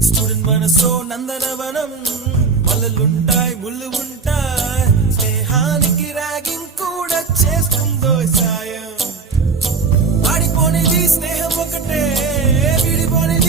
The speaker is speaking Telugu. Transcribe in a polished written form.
స్టూడెంట్ మనసో నందనవనం, మల్లలుంటాయి ముళ్ళు ఉంటాయి, స్నేహానికి ర్యాగింగ్ కూడా చేస్తుందో సాయం. ఆడిపోనిది స్నేహం ఒకటే, విడిపోనిది